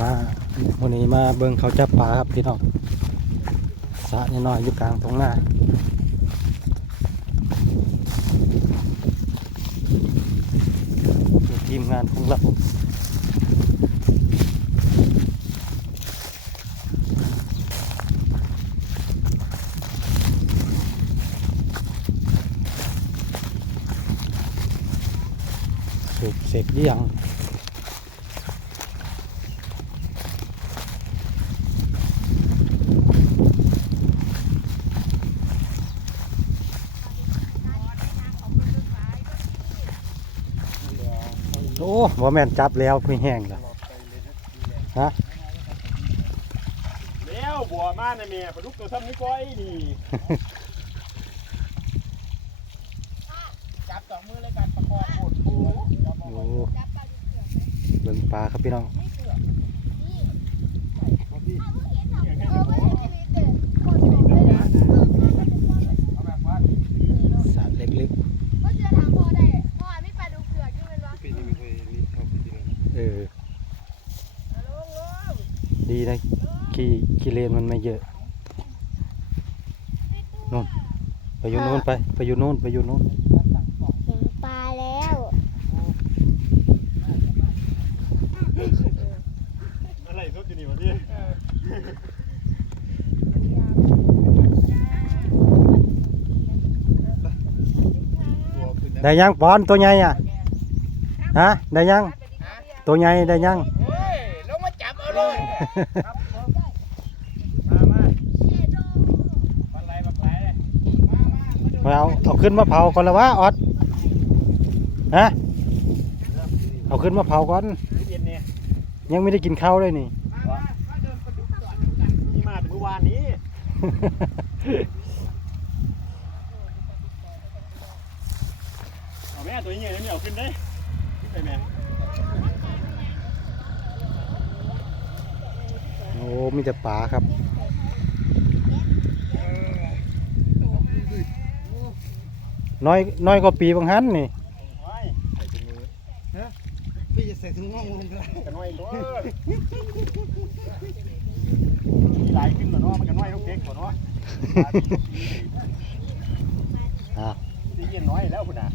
มาวันนี้มาเบิ่งเขาจับปลาครับพี่น้องสะน้อยอยู่กลางตรงหน้าทีมงานของเราสูบเสร็จหรือยัง โอ้บ่แม่นจับแล้วพี่แห้งแล้วฮะแล้วบัวมาในเมียปลาดุกตัวซ้ำนี่ก้อยนี่จับสองมือเลยกันประคองโคตรปูโอ้เบิ่งปลาครับพี่น้องสาดเล็กๆเออดีนะขี้ขี้เลนมันไม่เยอะนู่นไปอยู่นู่นไปไปอยู่นู่นไปอยู่นู่นเห็นปลาแล้วอะไรสุดอยู่นี่วะเนี่ยได้ยังปอนตัวใหญ่อะฮะได้ยัง ตัวใหญ่ได้ยังเฮ้ยลงมาจับเอาเลยมามาปลาไหลปลาไหลเลยมาเอาเอาขึ้นมาเผาก่อนละวะออดฮะเอาขึ้นมาเผาก่อนเย็นเนี่ยยังไม่ได้กินข้าวเลยนี่นี่มาแต่เมื่อวานนี้เอาแม่ตัวนี้เนี่ยไม่เอาขึ้นได้ขึ้นไปแม่ โอ้ มีแต่ปลาครับน้อยน้อยกว่าปีบางฮันนี่ไว้ใส่ถุงมือพี่จะใส่ถุงน่องลงไปกันน้อยตัวมีหลายขึ้นเหรอเนาะมันกันน้อยลูกเด็กกว่าเนาะอ้าวตีเย็นน้อยแล้วคุณอะ